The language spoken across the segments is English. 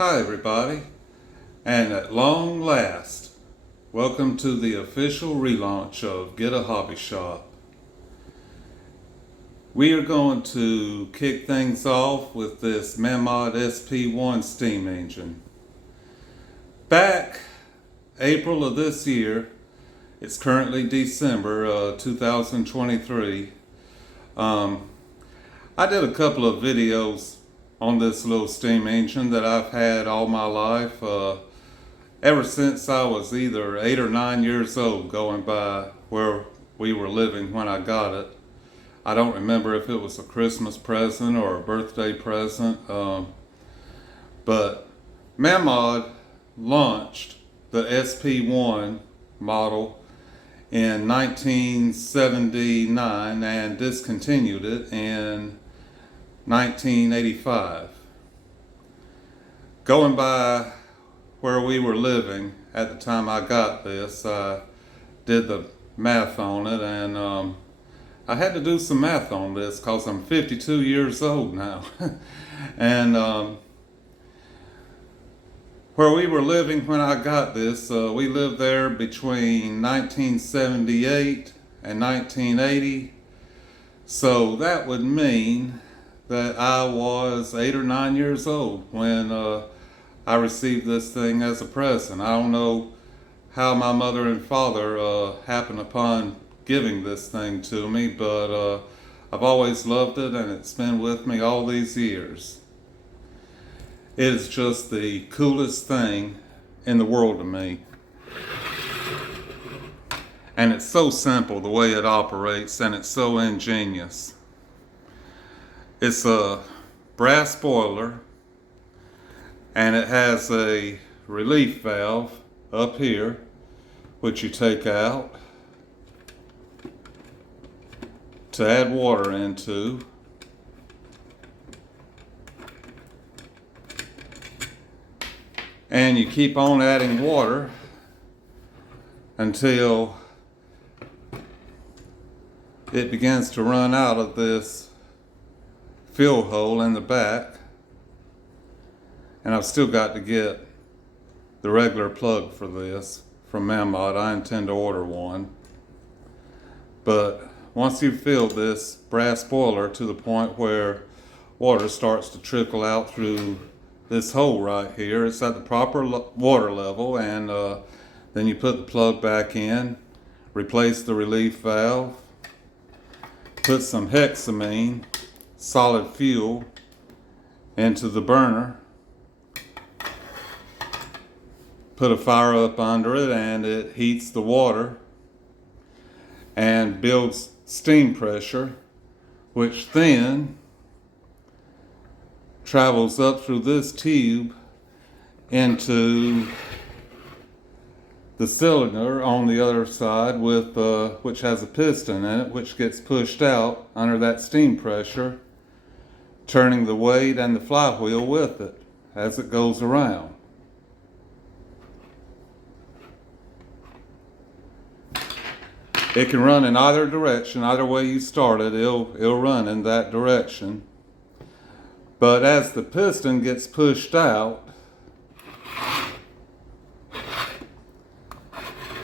Hi everybody, and at long last, welcome to the official relaunch of Get a Hobby Shop. We are going to kick things off with this MAMOD SP1 steam engine. Back April of this year, it's currently December 2023, I did a couple of videos on this little steam engine that I've had all my life, ever since I was either 8 or 9 years old, going by where we were living when I got it. I don't remember if it was a Christmas present or a birthday present, but MAMOD launched the SP1 model in 1979 and discontinued it in 1985. Going by where we were living at the time I got this, I did the math on it, and I had to do some math on this because I'm 52 years old now. And where we were living when I got this, we lived there between 1978 and 1980. So that would mean that I was 8 or 9 years old when I received this thing as a present. I don't know how my mother and father happened upon giving this thing to me, but I've always loved it, and it's been with me all these years. It is just the coolest thing in the world to me. And it's so simple the way it operates, and it's so ingenious. It's a brass boiler, and it has a relief valve up here, which you take out to add water into. And you keep on adding water until it begins to run out of this fill hole in the back. And I've still got to get the regular plug for this from MAMOD. I intend to order one. But once you've filled this brass boiler to the point where water starts to trickle out through this hole right here, it's at the proper water level, and then you put the plug back in, replace the relief valve, put some hexamine solid fuel into the burner, put a fire up under it, and it heats the water and builds steam pressure, which then travels up through this tube into the cylinder on the other side, with which has a piston in it, which gets pushed out under that steam pressure, turning the weight and the flywheel with it as it goes around. It can run in either direction. Either way you start it, it'll run in that direction. But as the piston gets pushed out,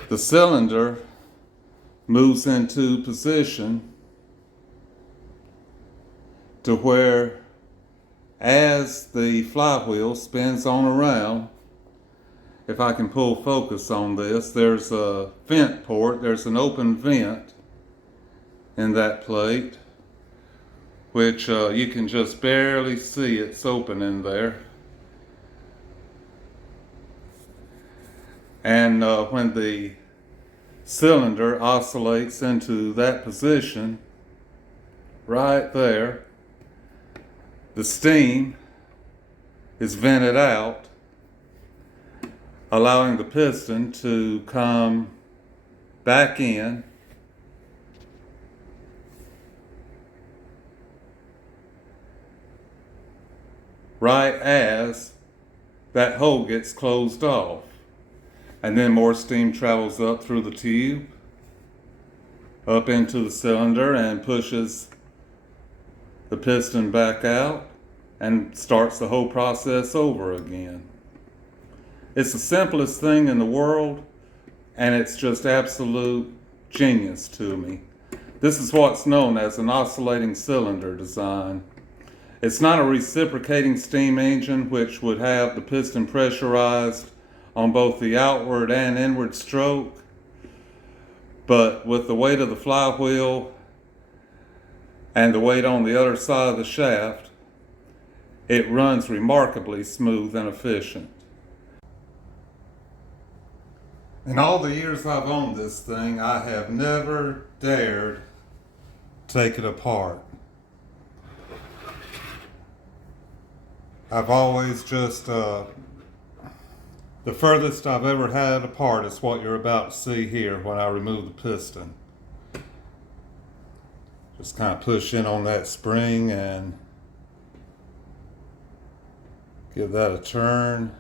the cylinder moves into position to where, as the flywheel spins on around, if I can pull focus on this, there's a vent port, there's an open vent in that plate, which you can just barely see it's open in there. And when the cylinder oscillates into that position, right there, the steam is vented out, allowing the piston to come back in right as that hole gets closed off. And then more steam travels up through the tube, up into the cylinder, and pushes the piston back out. and starts the whole process over again. It's the simplest thing in the world, and it's just absolute genius to me. This is what's known as an oscillating cylinder design. It's not a reciprocating steam engine, which would have the piston pressurized on both the outward and inward stroke, but with the weight of the flywheel and the weight on the other side of the shaft, it runs remarkably smooth and efficient. In all the years I've owned this thing, I have never dared take it apart. I've always just, the furthest I've ever had it apart is what you're about to see here when I remove the piston. Just kind of push in on that spring and give that a turn.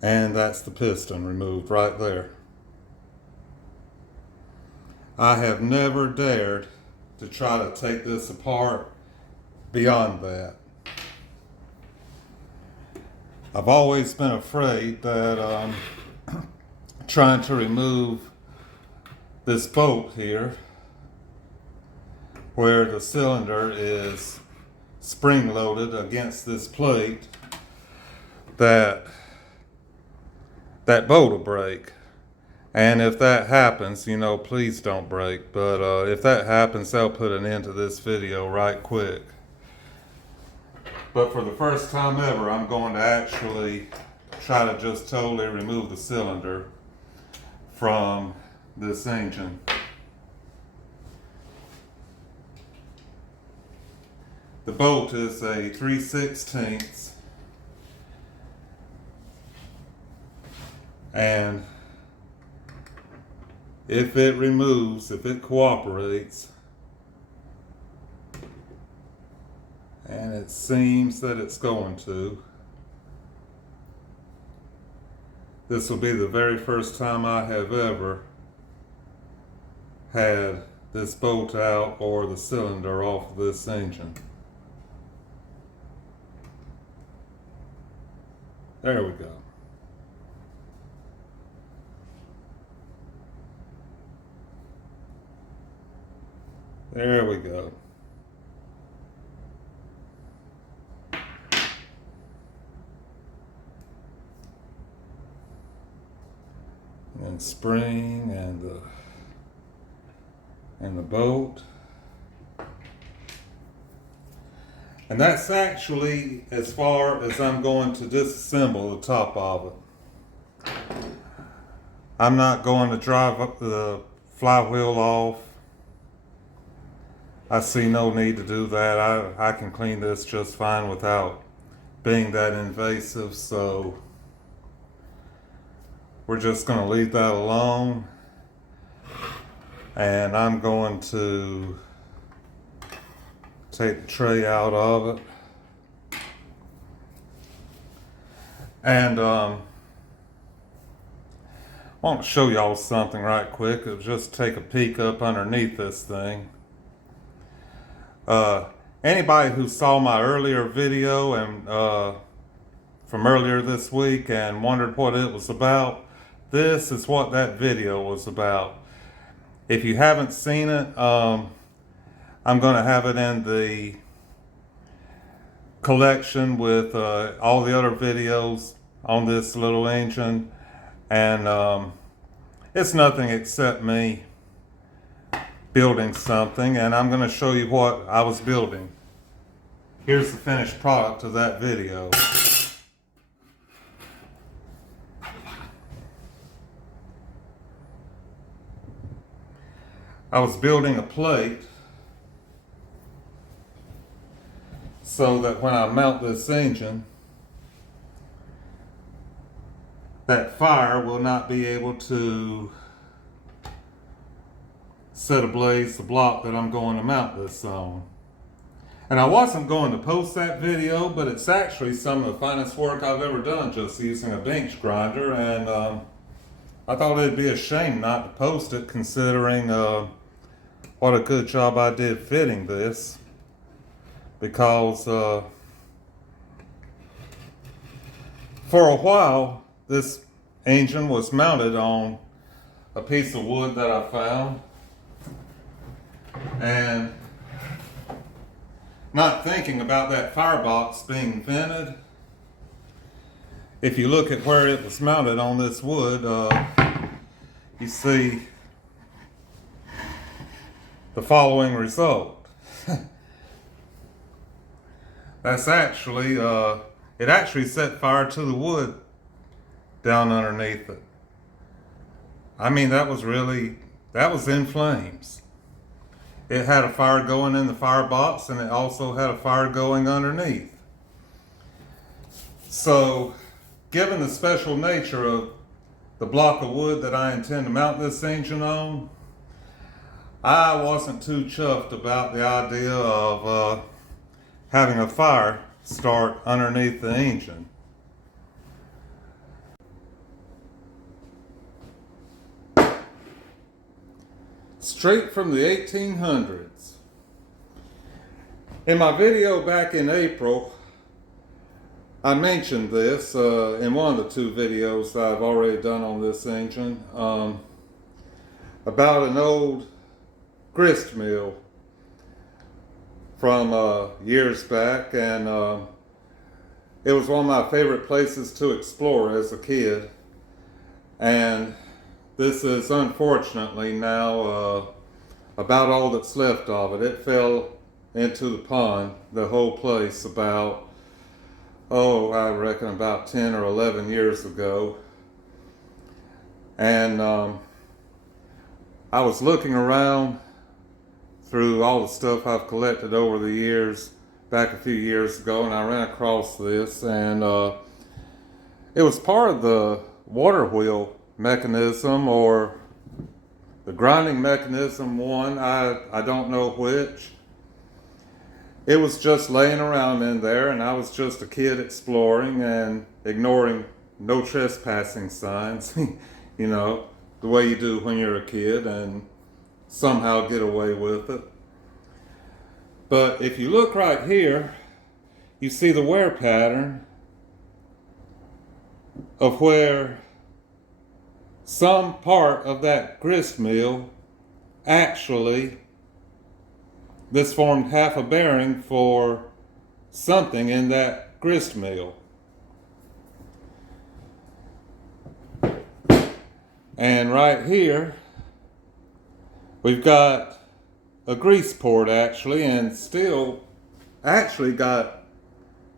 And that's the piston removed right there. I have never dared to try to take this apart beyond that. I've always been afraid that trying to remove this bolt here, where the cylinder is spring-loaded against this plate, that bolt will break. And if that happens, you know, please don't break. But if that happens, I'll put an end to this video right quick. But for the first time ever, I'm going to actually try to just totally remove the cylinder from this engine. The bolt is a 3/16, and if it removes, if it cooperates, and it seems that it's going to, this will be the very first time I have ever had this bolt out or the cylinder off of this engine. There we go. There we go. And spring and the bolt. And that's actually as far as I'm going to disassemble the top of it. I'm not going to drive up the flywheel off. I see no need to do that. I can clean this just fine without being that invasive, so we're just going to leave that alone. And I'm going to take the tray out of it. And I want to show y'all something right quick. It'll just take a peek up underneath this thing. Anybody who saw my earlier video and from earlier this week and wondered what it was about, this is what that video was about. If you haven't seen it, I'm going to have it in the collection with all the other videos on this little engine, and it's nothing except me building something, and I'm going to show you what I was building. Here's the finished product of that video. I was building a plate so that when I mount this engine, that fire will not be able to set ablaze the block that I'm going to mount this on. And I wasn't going to post that video, but it's actually some of the finest work I've ever done just using a bench grinder, and I thought it'd be a shame not to post it, considering what a good job I did fitting this, because For a while, this engine was mounted on a piece of wood that I found, and not thinking about that firebox being vented. If you look at where it was mounted on this wood, you see the following result. That's actually, it actually set fire to the wood down underneath it. I mean, that was in flames. It had a fire going in the firebox, and it also had a fire going underneath. So, given the special nature of the block of wood that I intend to mount this engine on, I wasn't too chuffed about the idea of having a fire start underneath the engine. Straight from the 1800s. In my video back in April, I mentioned this in one of the two videos that I've already done on this engine, about an old grist mill from years back, and it was one of my favorite places to explore as a kid. And this is unfortunately now about all that's left of it. It fell into the pond, the whole place, about, I reckon about 10 or 11 years ago. And I was looking around through all the stuff I've collected over the years, back a few years ago, and I ran across this, and it was part of the water wheel mechanism, or the grinding mechanism one, I don't know which. It was just laying around in there, and I was just a kid exploring and ignoring no trespassing signs, you know, the way you do when you're a kid, and somehow get away with it. But if you look right here, you see the wear pattern of where some part of that grist mill actually, this formed half a bearing for something in that grist mill. And right here, we've got a grease port actually, and still actually got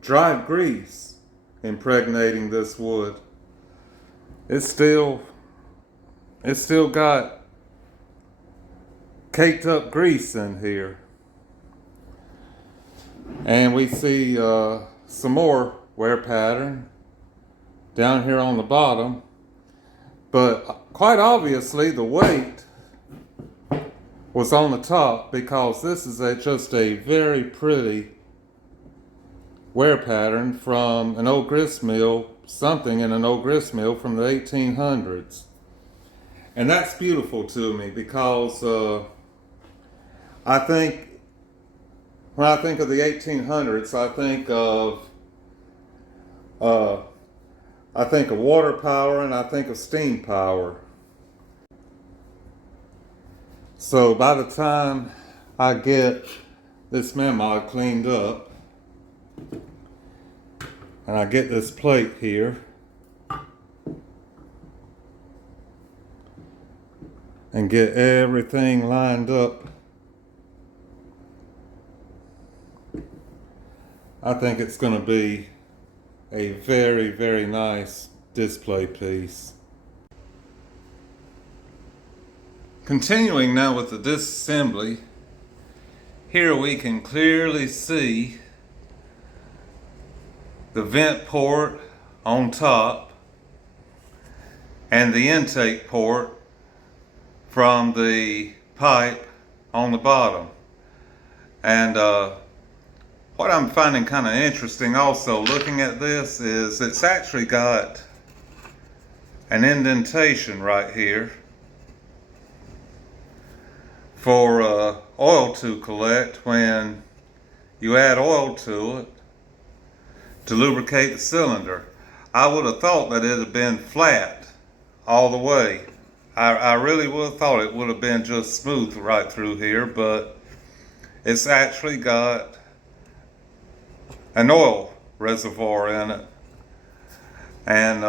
dried grease impregnating this wood. It's still got caked up grease in here. And we see some more wear pattern down here on the bottom. But quite obviously the weight was on the top, because this is just a very pretty wear pattern from an old grist mill, something in an old grist mill from the 1800s. And that's beautiful to me, because I think when I think of the 1800s, I think of water power, and I think of steam power. So by the time I get this MAMOD cleaned up, and I get this plate here, and get everything lined up, I think it's going to be a very, very nice display piece. Continuing now with the disassembly, here we can clearly see the vent port on top and the intake port from the pipe on the bottom. And what I'm finding kind of interesting also looking at this is it's actually got an indentation right here for oil to collect when you add oil to it to lubricate the cylinder. I would have thought that it had been flat all the way. I really would have thought it would have been just smooth right through here, but it's actually got an oil reservoir in it. And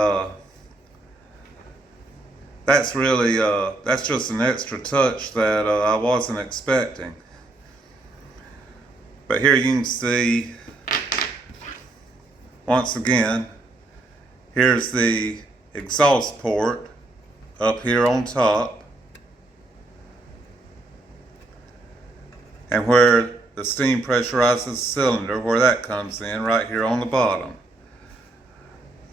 that's really, that's just an extra touch that I wasn't expecting. But here you can see, once again, here's the exhaust port up here on top, and where the steam pressurizes the cylinder, where that comes in, right here on the bottom.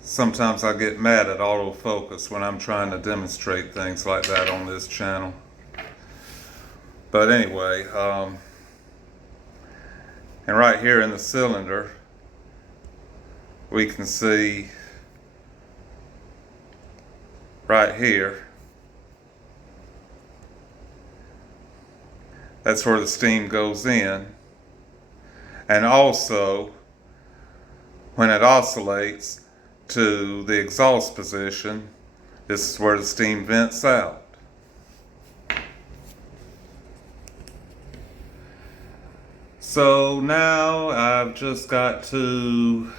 Sometimes I get mad at autofocus when I'm trying to demonstrate things like that on this channel. But anyway, and right here in the cylinder, we can see right here, that's where the steam goes in. And also, when it oscillates to the exhaust position, this is where the steam vents out. So now I've just got to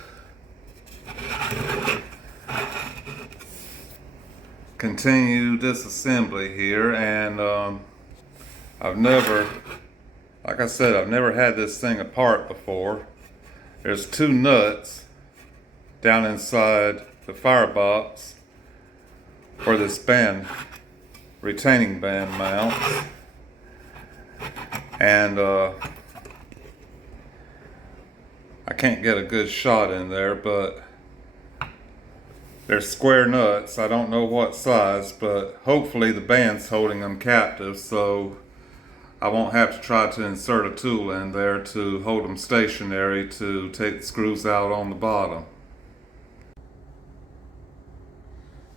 continue disassembly here, and I've never, like I said, I've never had this thing apart before. There's two nuts down inside the firebox where this band, retaining band mounts, and I can't get a good shot in there, but they're square nuts. I don't know what size, but hopefully the band's holding them captive, so I won't have to try to insert a tool in there to hold them stationary to take the screws out on the bottom.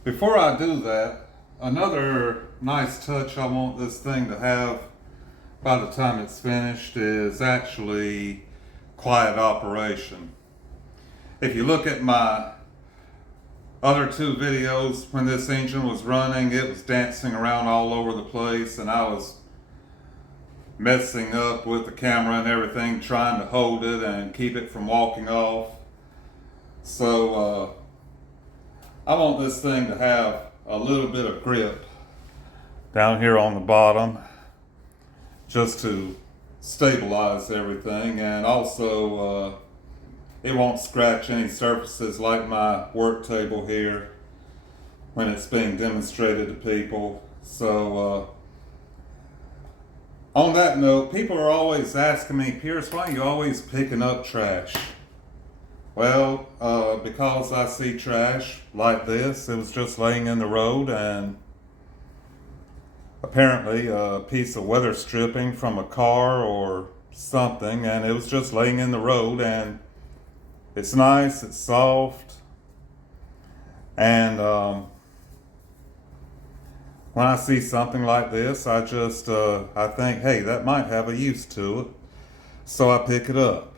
Before I do that, another nice touch I want this thing to have by the time it's finished is actually quiet operation. If you look at my other two videos, when this engine was running, it was dancing around all over the place, and I was messing up with the camera and everything, trying to hold it and keep it from walking off. So I want this thing to have a little bit of grip down here on the bottom, just to stabilize everything, and also it won't scratch any surfaces like my work table here when it's being demonstrated to people. So on that note, people are always asking me, Pierce, why are you always picking up trash? Well, because I see trash like this. It was just laying in the road, and apparently a piece of weather stripping from a car or something, and it was just laying in the road, and it's nice, it's soft, and when I see something like this, I just, I think, hey, that might have a use to it, so I pick it up.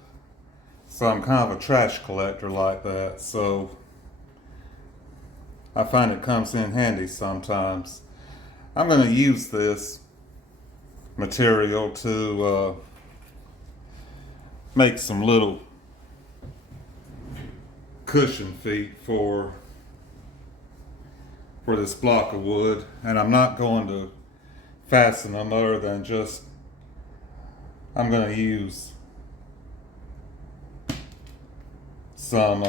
So I'm kind of a trash collector like that, so I find it comes in handy sometimes. I'm going to use this material to make some little cushion feet for this block of wood, and I'm not going to fasten them other than just, I'm going to use some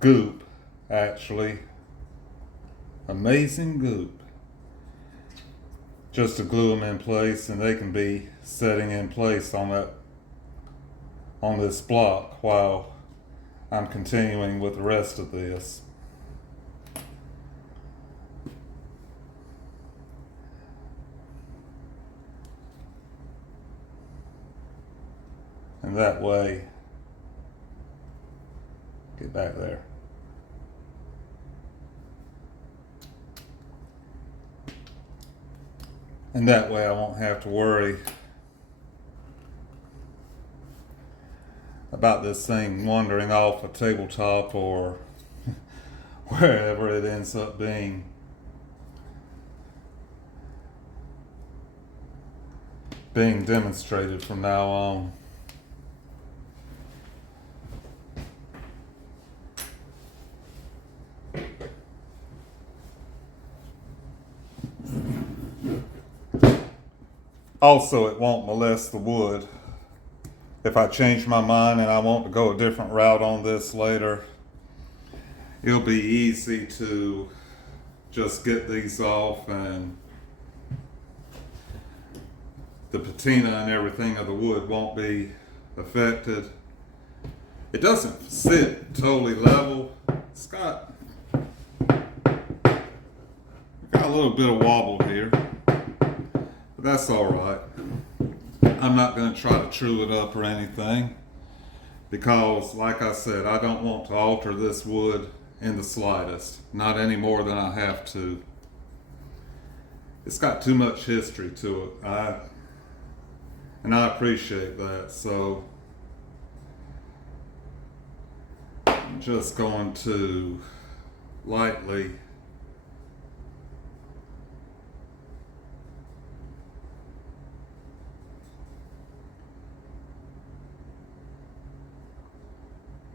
goop, actually, amazing goop, just to glue them in place, and they can be setting in place on this block while I'm continuing with the rest of this. And that way, get back there. And that way I won't have to worry about this thing wandering off a tabletop or wherever it ends up being. Being demonstrated from now on. Also, it won't molest the wood. If I change my mind and I want to go a different route on this later, it'll be easy to just get these off, and the patina and everything of the wood won't be affected. It doesn't sit totally level. It's got a little bit of wobble here. That's all right. I'm not going to try to true it up or anything because, like I said, I don't want to alter this wood in the slightest. Not any more than I have to. It's got too much history to it. And I appreciate that. So I'm just going to lightly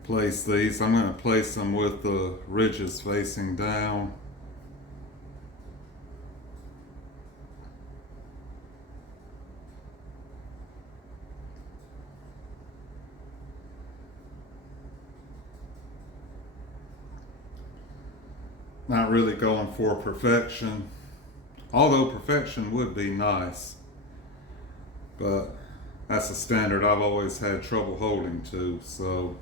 place these. I'm going to place them with the ridges facing down. Not really going for perfection, although perfection would be nice, but that's a standard I've always had trouble holding to. So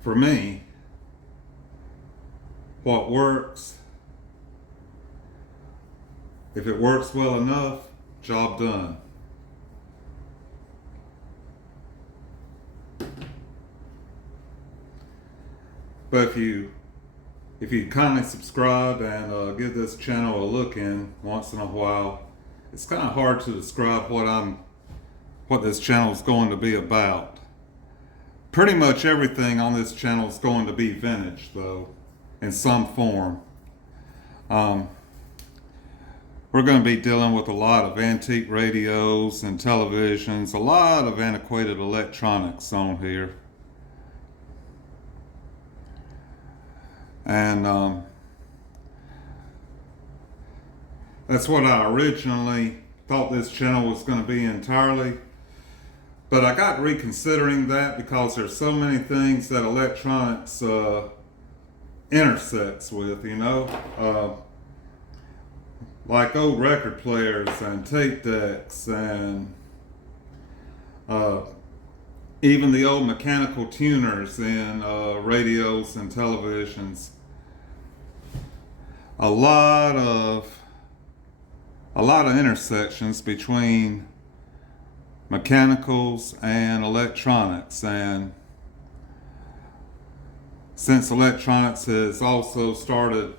for me, what works, if it works well enough, job done. But if you kindly subscribe and give this channel a look in once in a while, it's kind of hard to describe what this channel is going to be about. Pretty much everything on this channel is going to be vintage, though, in some form. We're going to be dealing with a lot of antique radios and televisions, a lot of antiquated electronics on here. And that's what I originally thought this channel was going to be entirely. But I got reconsidering that because there's so many things that electronics intersects with, you know. Like old record players and tape decks and even the old mechanical tuners in radios and televisions. A lot of intersections between mechanicals and electronics, and since electronics has also started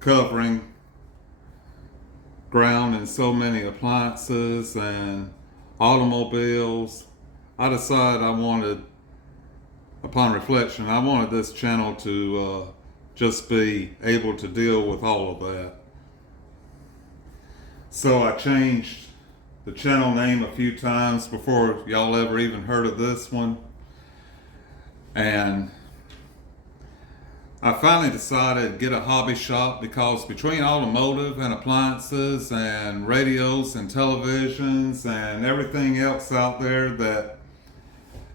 covering ground in so many appliances and automobiles, I decided upon reflection, I wanted this channel to just be able to deal with all of that. So I changed the channel name a few times before y'all ever even heard of this one. And I finally decided to get a hobby shop because between automotive and appliances and radios and televisions and everything else out there that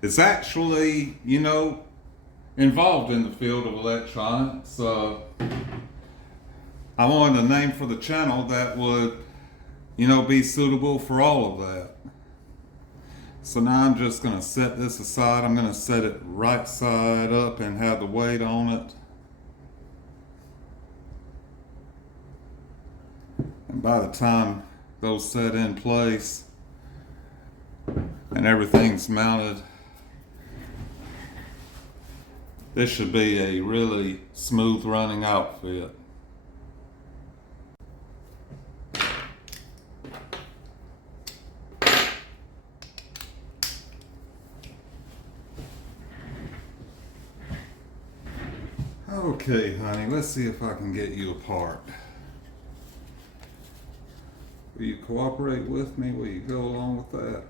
is actually, you know, involved in the field of electronics, I wanted a name for the channel that would, you know, be suitable for all of that. So now I'm just going to set this aside. I'm going to set it right side up and have the weight on it. And by the time those set in place and everything's mounted, this should be a really smooth running outfit. Okay, honey, let's see if I can get you apart. Will you cooperate with me? Will you go along with that?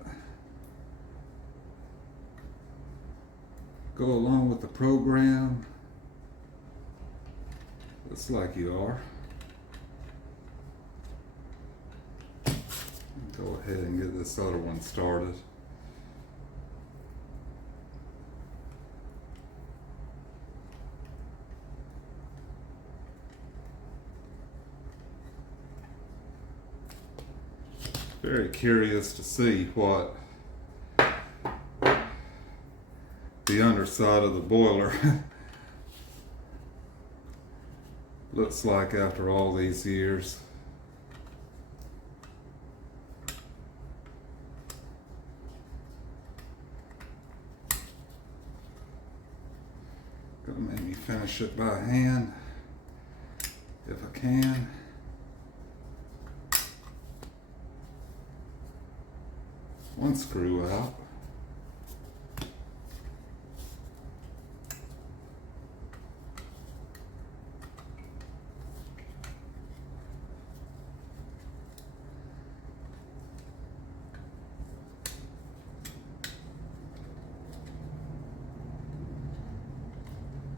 Go along with the program? Looks like you are. Go ahead and get this other one started. Very curious to see what the underside of the boiler looks like after all these years. Gonna make me finish it by hand if I can. One screw out.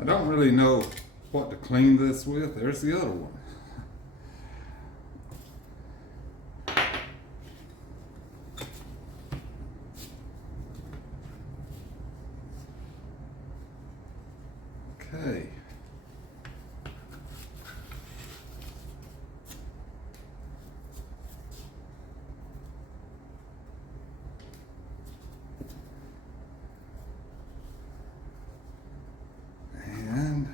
I don't really know what to clean this with. There's the other one. Okay. And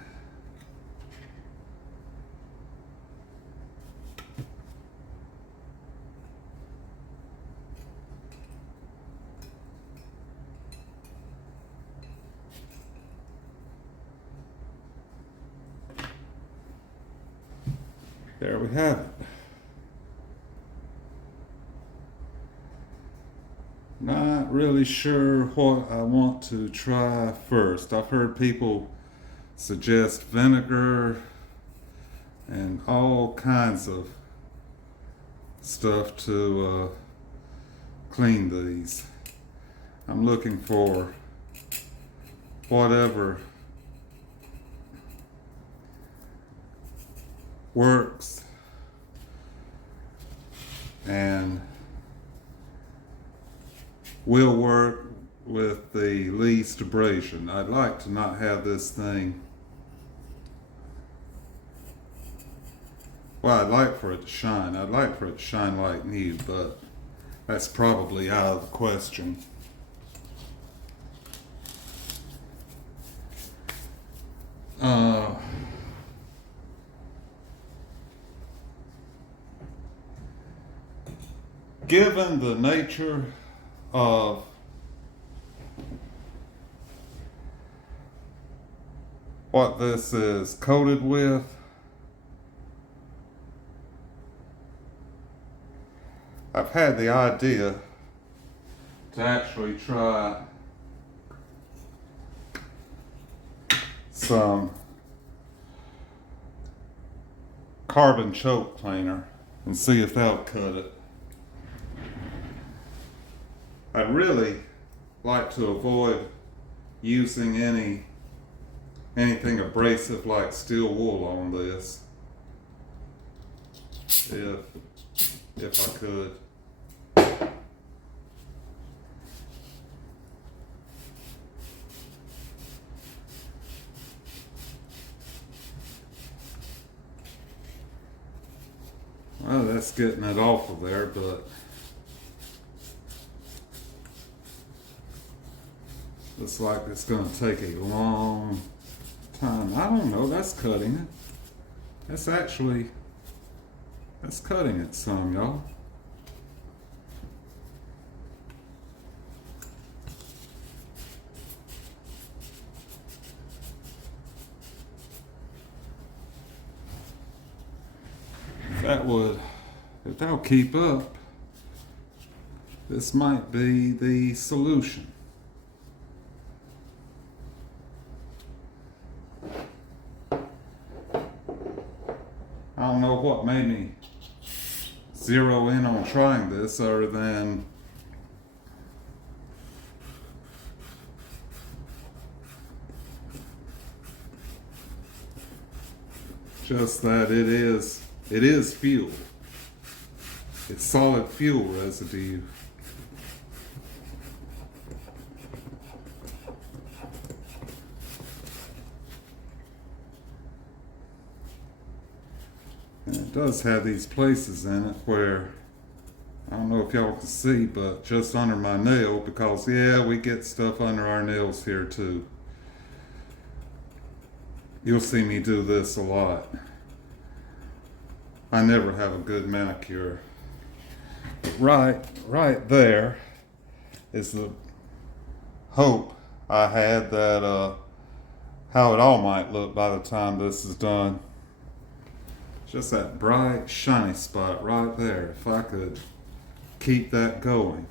there we have it. Not really sure what I want to try first. I've heard people suggest vinegar and all kinds of stuff to clean these. I'm looking for whatever works and will work with the least abrasion. I'd like to not have this thing, well, I'd like for it to shine. I'd like for it to shine like new, but that's probably out of the question. Given the nature of what this is coated with, I've had the idea to actually try some carbon choke cleaner and see if that'll cut it. I'd really like to avoid using anything abrasive like steel wool on this, if I could. Well, that's getting it off of there, but looks like it's going to take a long time. I don't know, that's cutting it. That's cutting it some, y'all. If that'll keep up, this might be the solution. what made me zero in on trying this other than just that it is fuel. It's solid fuel residue. And it does have these places in it where, I don't know if y'all can see, but just under my nail, because yeah, we get stuff under our nails here too. You'll see me do this a lot. I never have a good manicure. Right there is the hope I had that how it all might look by the time this is done. Just that bright, shiny spot right there. If I could keep that going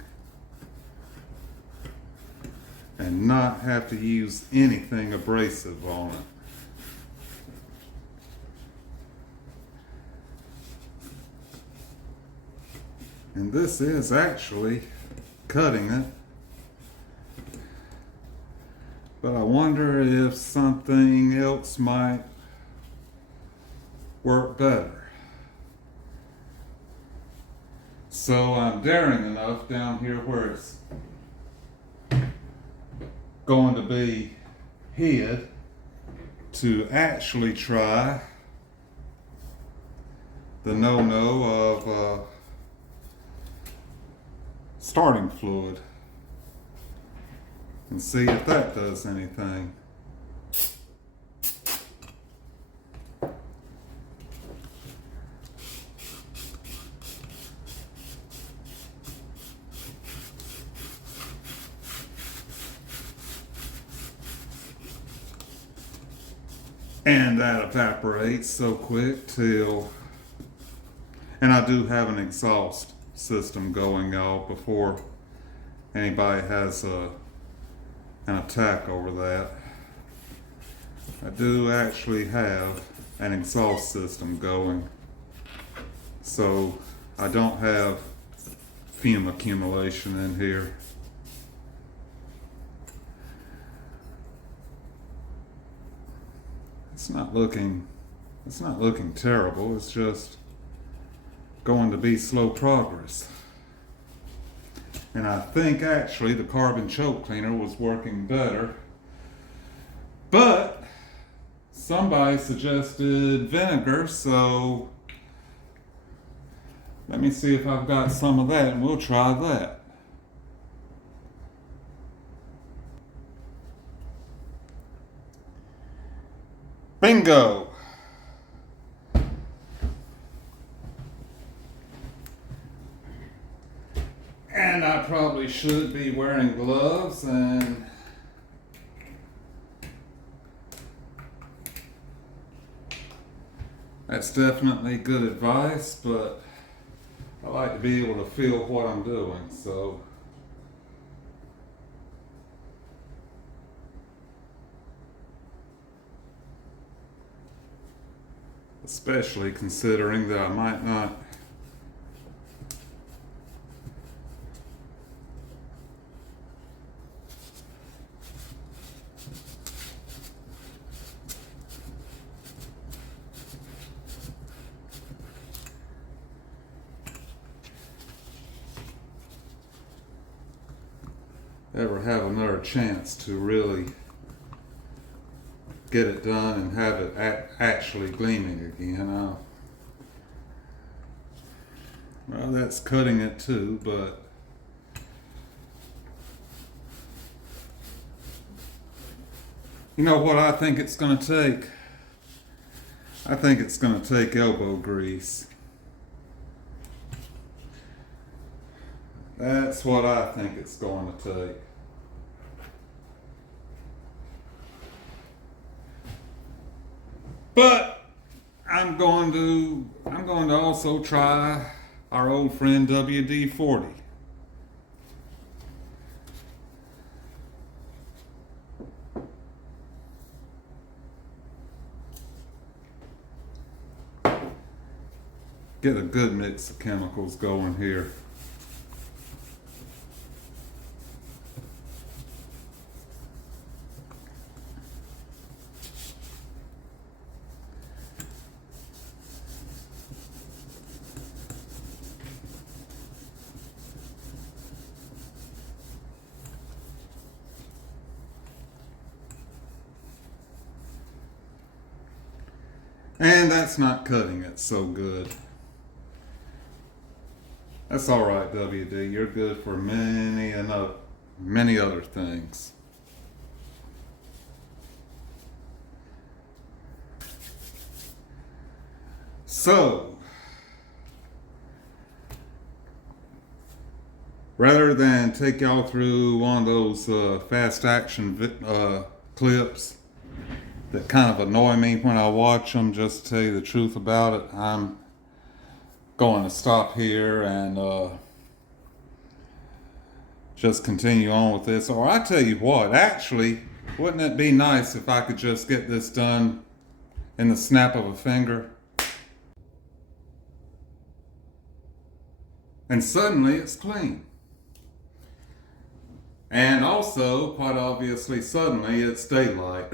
and not have to use anything abrasive on it. And this is actually cutting it. But I wonder if something else might work better. So I'm daring enough down here where it's going to be hid to actually try the no-no of starting fluid and see if that does anything. And that evaporates so quick till, and I do have an exhaust system going out before anybody has an attack over that. I do actually have an exhaust system going, so I don't have fume accumulation in here. It's not looking terrible. It's just going to be slow progress. And I think actually the carbon choke cleaner was working better, but somebody suggested vinegar, so let me see if I've got some of that and we'll try that. Bingo! And I probably should be wearing gloves, and that's definitely good advice, but I like to be able to feel what I'm doing, so especially considering that I might not ever have another chance to really get it done and have it actually gleaming again. Well, that's cutting it too, but you know what I think it's going to take? I think it's going to take elbow grease. That's what I think it's going to take. But I'm going to also try our old friend WD-40. get a good mix of chemicals going here. And that's not cutting it so good. That's all right, WD. You're good for many other things. So, rather than take y'all through one of those fast action clips that kind of annoy me when I watch them, just to tell you the truth about it, I'm going to stop here and just continue on with this. Or I tell you what, actually, wouldn't it be nice if I could just get this done in the snap of a finger? And suddenly it's clean. And also, quite obviously, suddenly it's daylight.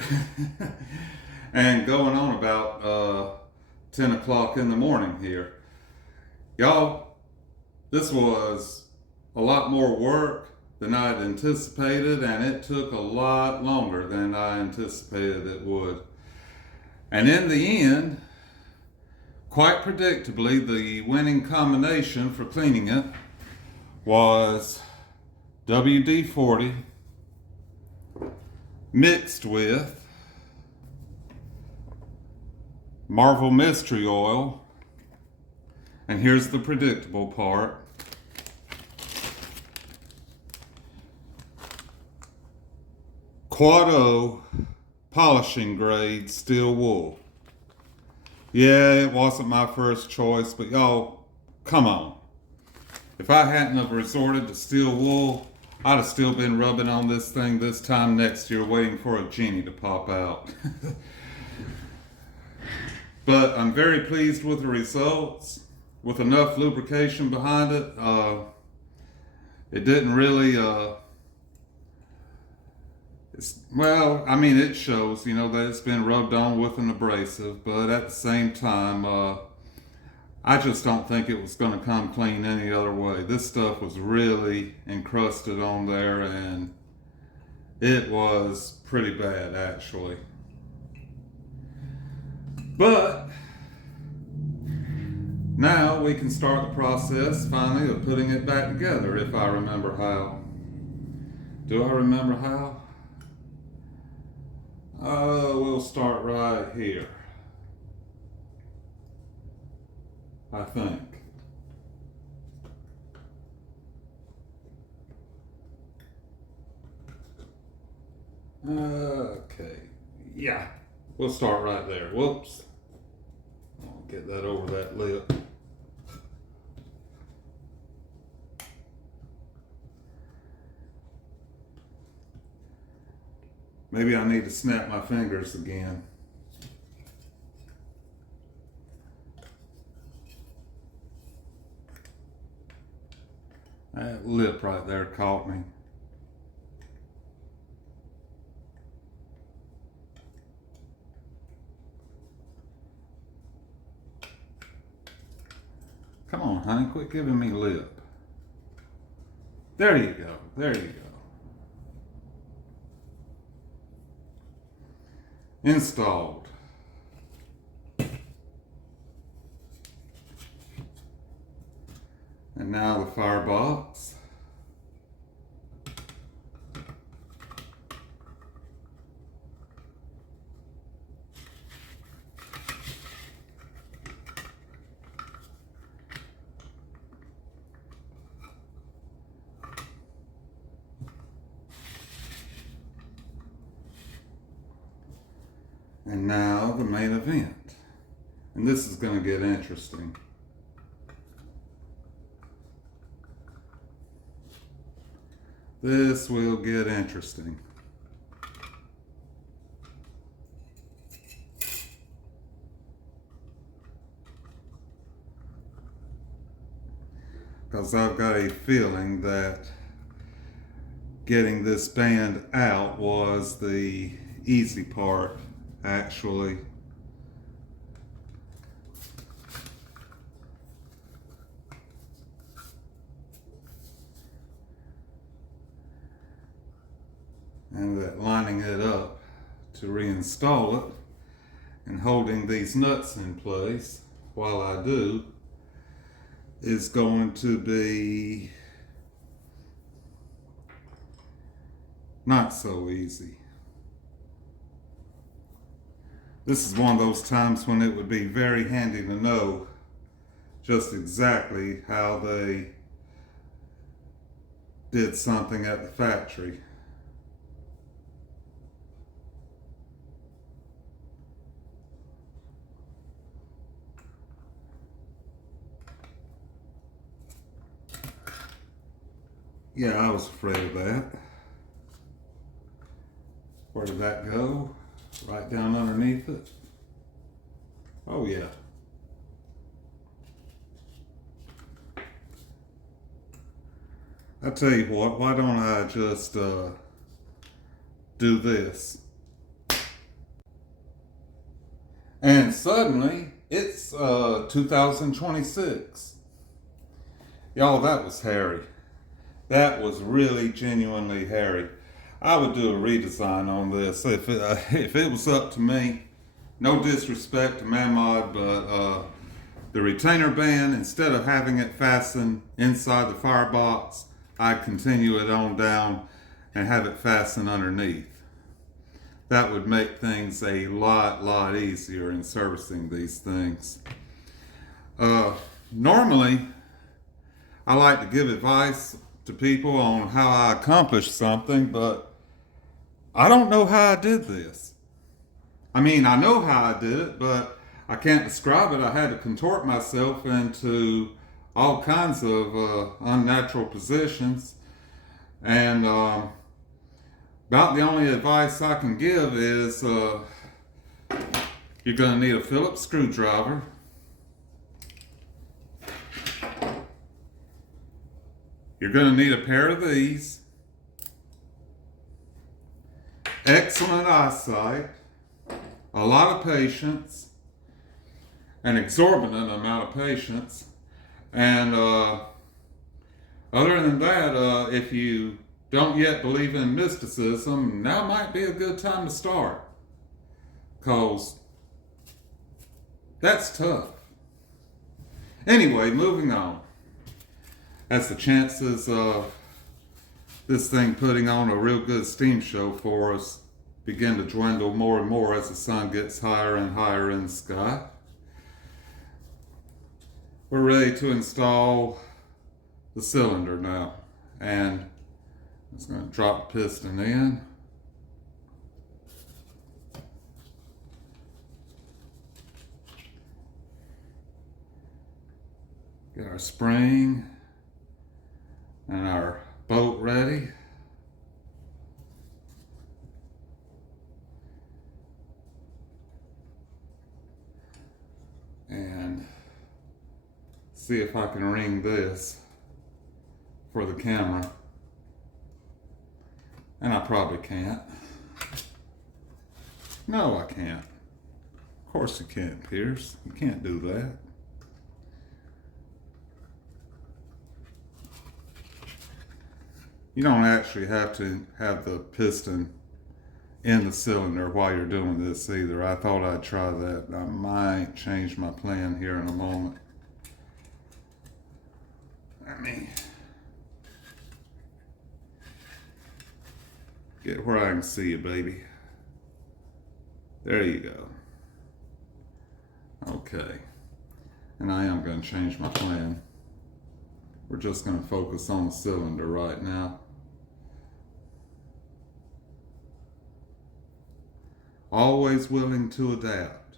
And going on about 10 o'clock in the morning here. Y'all, this was a lot more work than I had anticipated, and it took a lot longer than I anticipated it would. And in the end, quite predictably, the winning combination for cleaning it was WD-40 mixed with Marvel Mystery Oil, and here's the predictable part, Quad O polishing grade steel wool. Yeah, it wasn't my first choice, but y'all, come on. If I hadn't have resorted to steel wool, I'd have still been rubbing on this thing this time next year waiting for a genie to pop out. But I'm very pleased with the results. With enough lubrication behind it, it didn't really, well, I mean, it shows, you know, that it's been rubbed on with an abrasive, but at the same time, I just don't think it was going to come clean any other way. This stuff was really encrusted on there, and it was pretty bad, actually. But now we can start the process, finally, of putting it back together, if I remember how. Do I remember how? We'll start right here, I think. Okay, yeah, we'll start right there. Whoops. I'll get that over that lip. Maybe I need to snap my fingers again. That lip right there caught me. Come on, honey, quit giving me lip. There you go, there you go. Installed. And now the Firebox. And now the main event. And this is going to get interesting. This will get interesting. because I've got a feeling that getting this band out was the easy part, actually. And that lining it up to reinstall it and holding these nuts in place while I do is going to be not so easy. This is one of those times when it would be very handy to know just exactly how they did something at the factory. Yeah, I was afraid of that. Where did that go? Right down underneath it? Oh yeah. I tell you what, why don't I just do this? And suddenly, it's 2026. Y'all, that was hairy. That was really genuinely hairy. I would do a redesign on this if it was up to me. No disrespect to MAMOD, but the retainer band, instead of having it fastened inside the firebox, I'd continue it on down and have it fastened underneath. That would make things a lot easier in servicing these things. Normally, I like to give advice to people on how I accomplish something, but I don't know how I did this. I mean, I know how I did it, but I can't describe it. I had to contort myself into all kinds of unnatural positions, and about the only advice I can give is you're going to need a Phillips screwdriver. You're going to need a pair of these. Excellent eyesight, a lot of patience, an exorbitant amount of patience, and other than that, if you don't yet believe in mysticism, now might be a good time to start, because that's tough. Anyway, moving on. As the chances of this thing putting on a real good steam show for us begin to dwindle more and more as the sun gets higher and higher in the sky, we're ready to install the cylinder now. And I'm just going to drop the piston in. Get our spring and our bolt ready. And see if I can ring this for the camera. And I probably can't. No, I can't. Of course you can't, Pierce. You can't do that. You don't actually have to have the piston in the cylinder while you're doing this either. I thought I'd try that. I might change my plan here in a moment. Let me get where I can see you, baby. There you go. Okay. And I am going to change my plan. We're just going to focus on the cylinder right now. Always willing to adapt.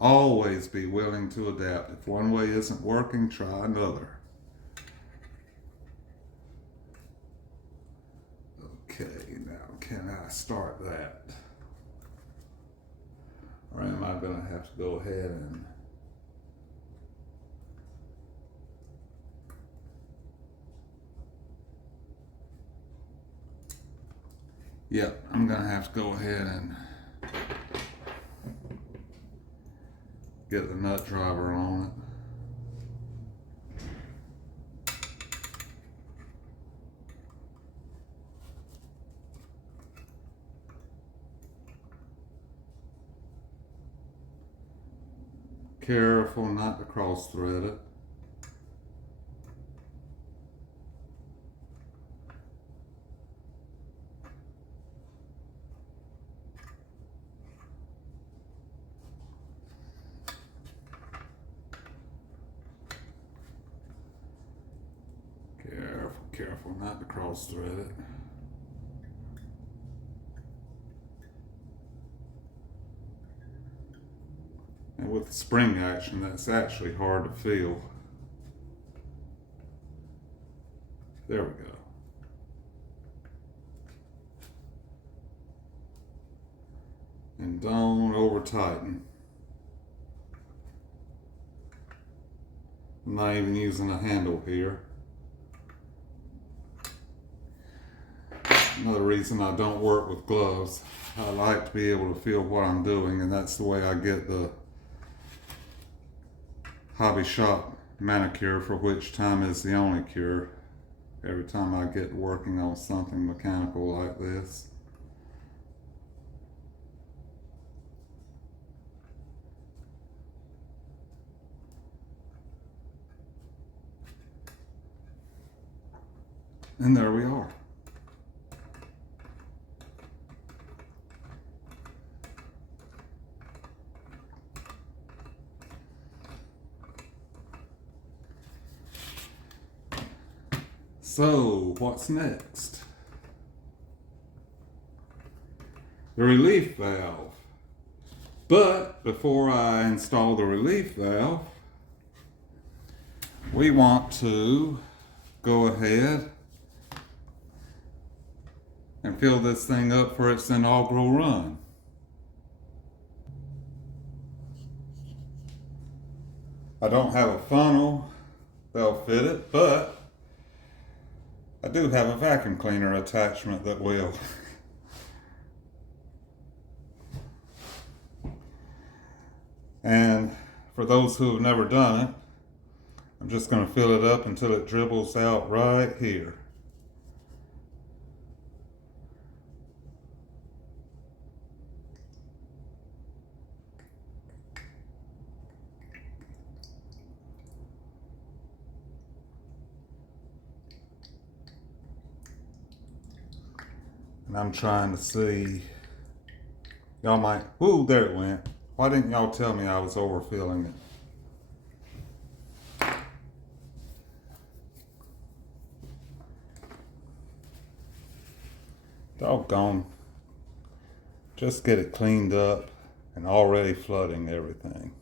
Always be willing to adapt. If one way isn't working, try another. Okay, now can I start that? Or am I going to have to go ahead and Yep, I'm gonna have to go ahead and get the nut driver on it. Careful not to cross thread it. Careful not to cross thread it. And with the spring action, that's actually hard to feel. There we go. And don't over tighten. I'm not even using a handle here. Another reason I don't work with gloves. I like to be able to feel what I'm doing, and that's the way I get the hobby shop manicure, for which time is the only cure. Every time I get working on something mechanical like this. And there we are. So, what's next? The relief valve. But before I install the relief valve, we want to go ahead and fill this thing up for its inaugural run. I don't have a funnel that'll fit it, but I do have a vacuum cleaner attachment that will. And for those who have never done it, I'm just going to fill it up until it dribbles out right here. And I'm trying to see, y'all might, ooh, there it went. Why didn't y'all tell me I was overfilling it? Doggone. Just get it cleaned up and already flooding everything.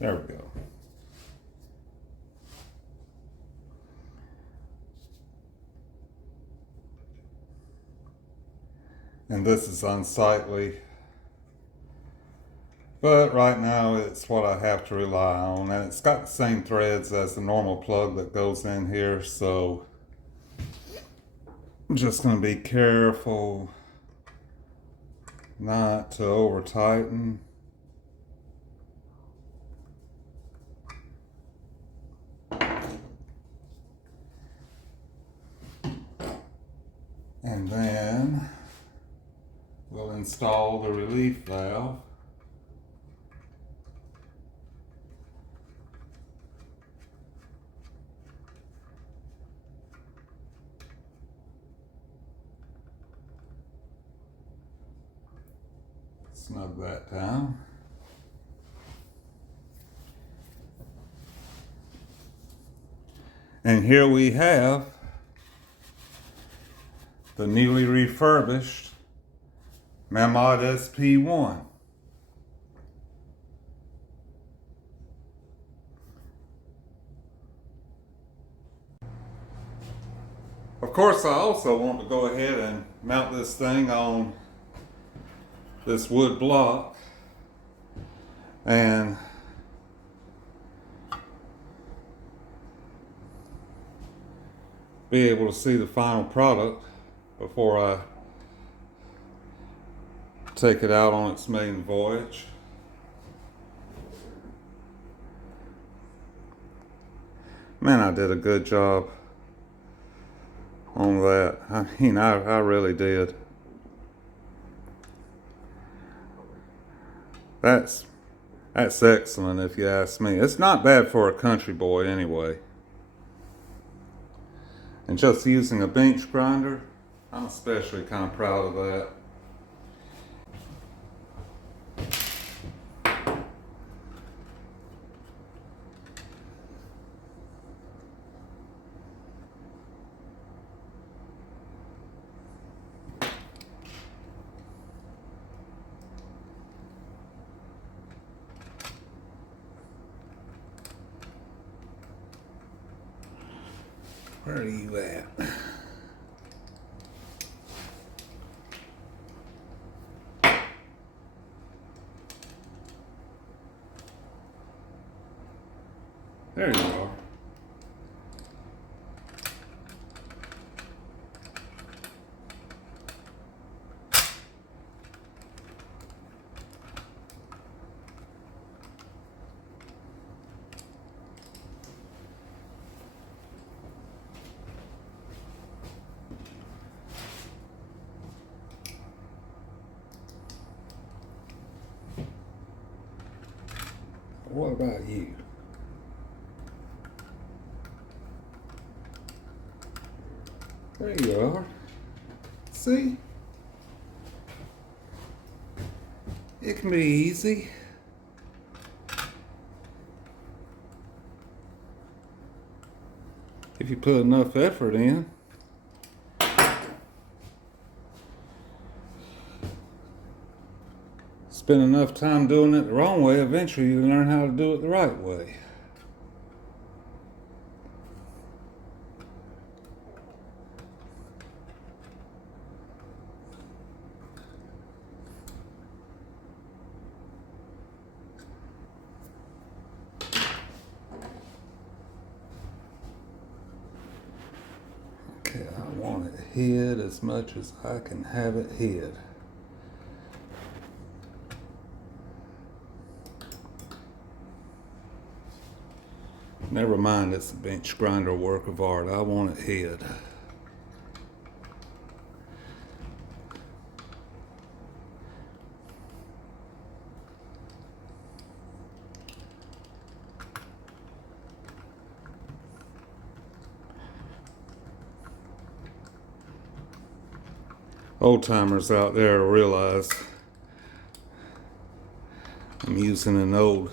There we go. And this is unsightly, but right now it's what I have to rely on, and it's got the same threads as the normal plug that goes in here, so I'm just going to be careful not to over tighten. And then we'll install the relief valve. Snug that down. And here we have the newly refurbished MAMOD SP1. Of course, I also want to go ahead and mount this thing on this wood block and be able to see the final product before I take it out on its maiden voyage. Man, I did a good job on that. I mean, I really did. That's excellent if you ask me. It's not bad for a country boy anyway. And just using a bench grinder, I'm especially kind of proud of that. Where are you at? There you are. What about you? There you are. See? It can be easy. If you put enough effort in. Spend enough time doing it the wrong way, eventually you learn how to do it the right way. Okay, I want it hid as much as I can have it hid. Never mind, it's a bench grinder work of art. I want it hid. Old timers out there realize I'm using an old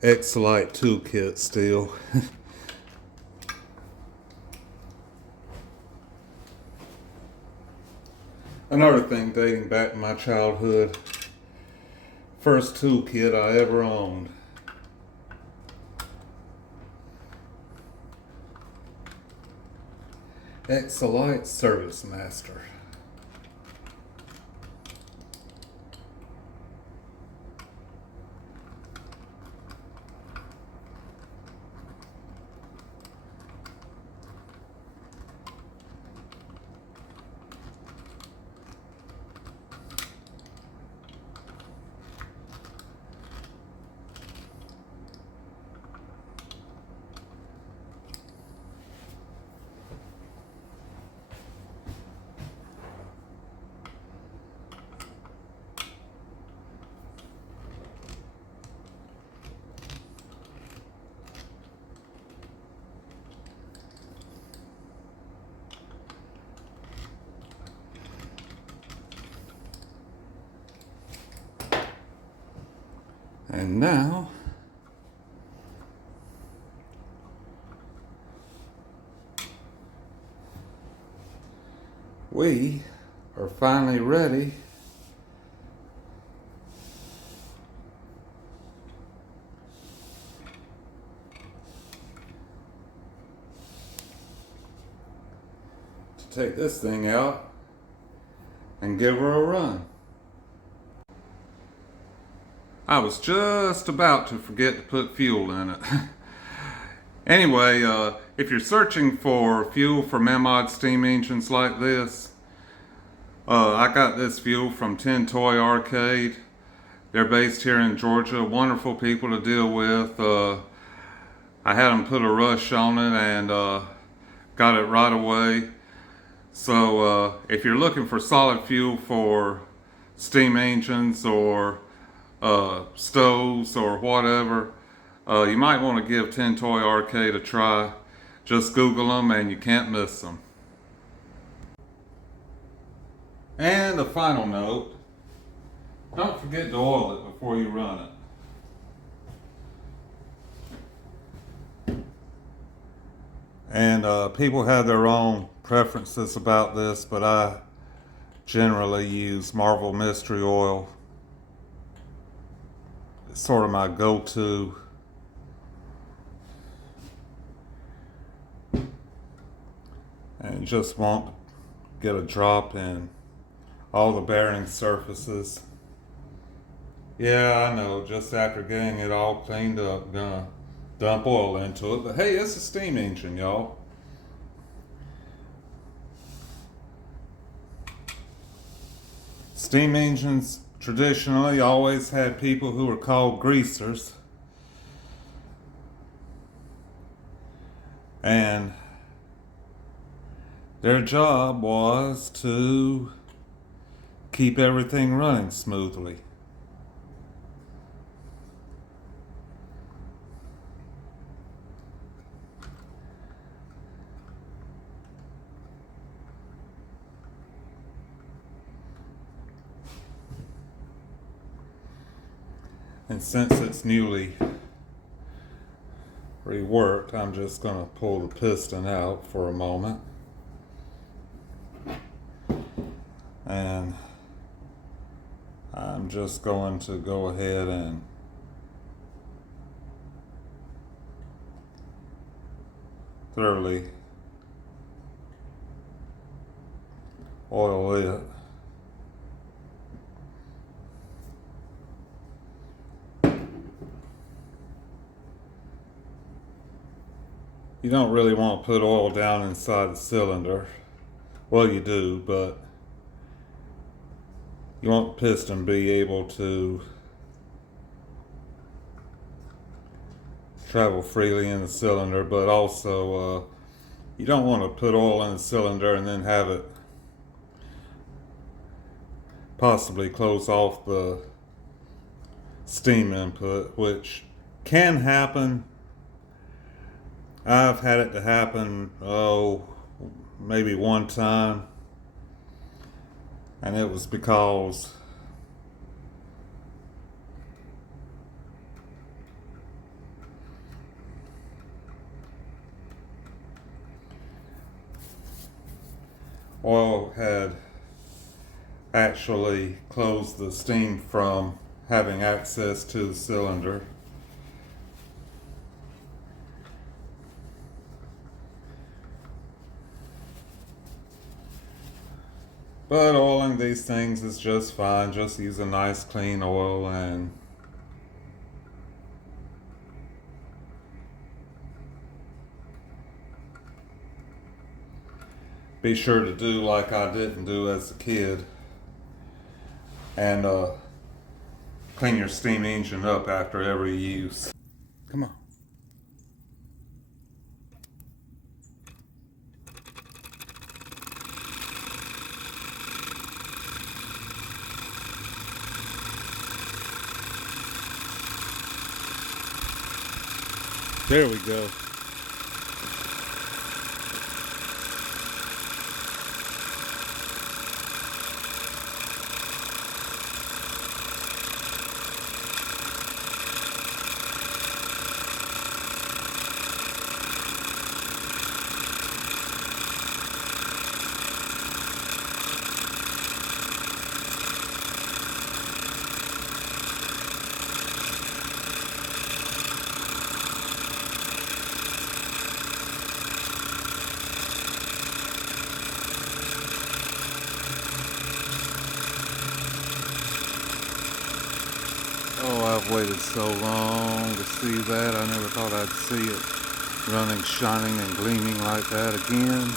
X-Lite toolkit still. Another thing dating back to my childhood, first toolkit I ever owned. X-Lite Service Master. And now, we are finally ready to take this thing out and give her a run. I was just about to forget to put fuel in it. Anyway, if you're searching for fuel for MAMOD steam engines like this, I got this fuel from Tin Toy Arcade. They're based here in Georgia. Wonderful people to deal with. I had them put a rush on it and got it right away. So if you're looking for solid fuel for steam engines or stoves or whatever, you might want to give Tin Toy Arcade a try. Just Google them and you can't miss them. And a final note, don't forget to oil it before you run it. And people have their own preferences about this, but I generally use Marvel Mystery Oil. It's sort of my go-to. And just won't get a drop in all the bearing surfaces. Yeah, I know, just after getting it all cleaned up, gonna dump oil into it, but hey, it's a steam engine, y'all. Steam engines traditionally always had people who were called greasers. And their job was to keep everything running smoothly. And since it's newly reworked, I'm just going to pull the piston out for a moment. And I'm just going to go ahead and thoroughly oil it. You don't really want to put oil down inside the cylinder. Well, you do, but you want the piston to be able to travel freely in the cylinder, but also you don't want to put oil in the cylinder and then have it possibly close off the steam input, which can happen. I've had it to happen, maybe one time, and it was because oil had actually closed the steam from having access to the cylinder. But oiling these things is just fine. Just use a nice clean oil and be sure to do like I didn't do as a kid and clean your steam engine up after every use. Come on. There we go. I've waited so long to see that. I never thought I'd see it running, shining, and gleaming like that again.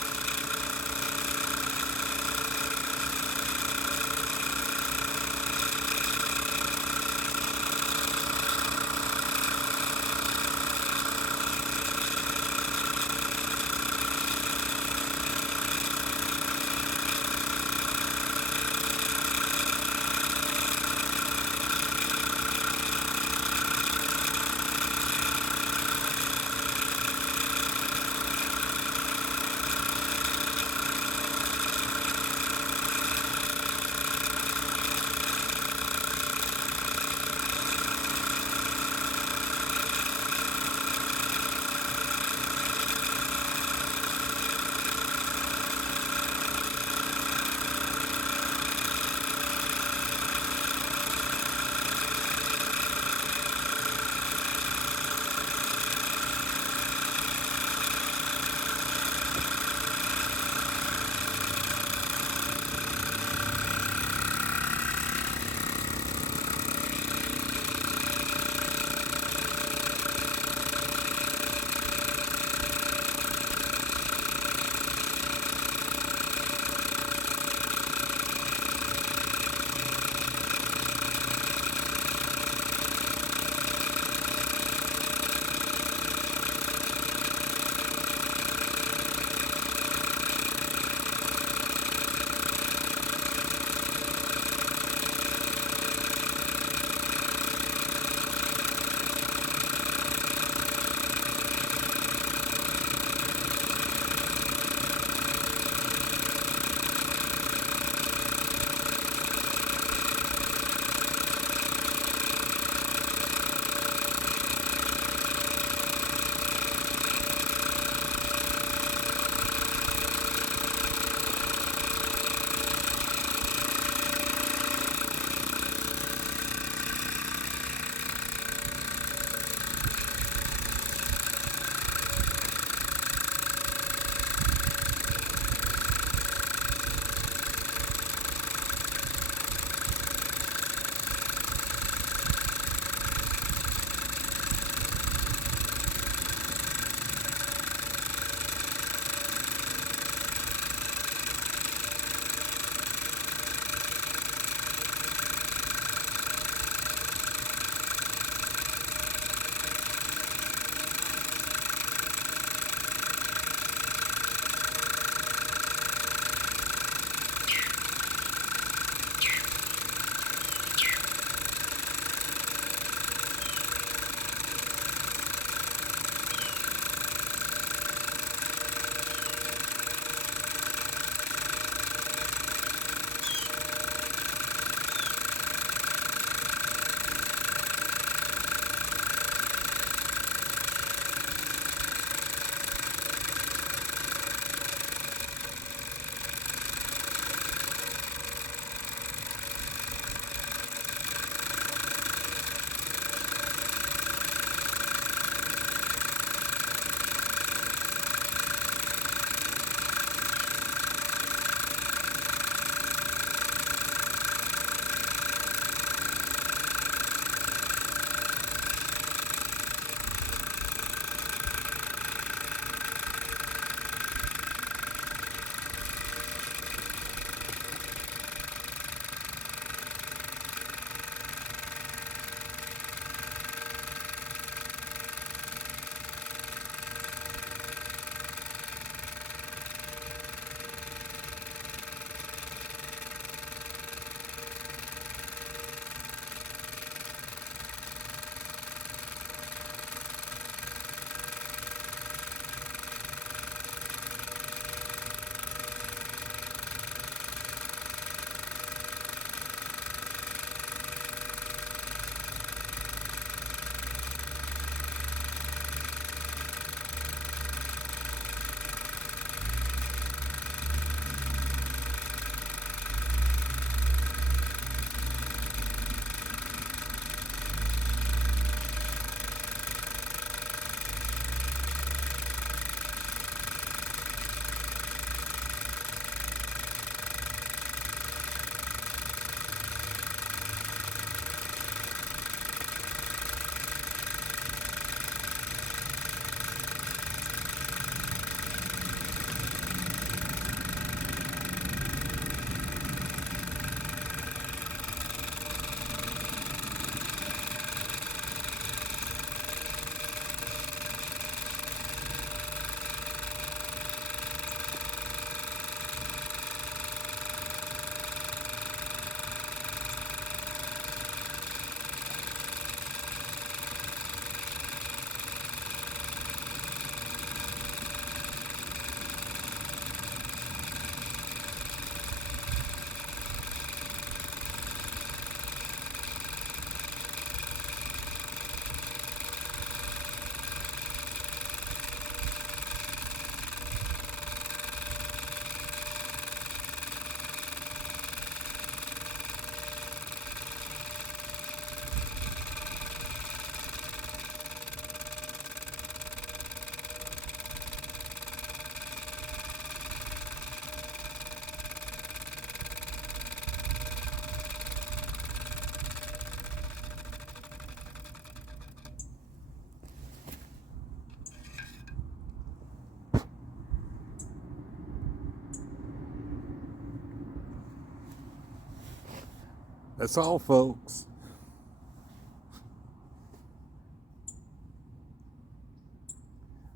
That's all, folks.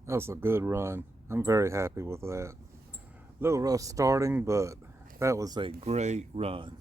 That was a good run. I'm very happy with that. A little rough starting, but that was a great run.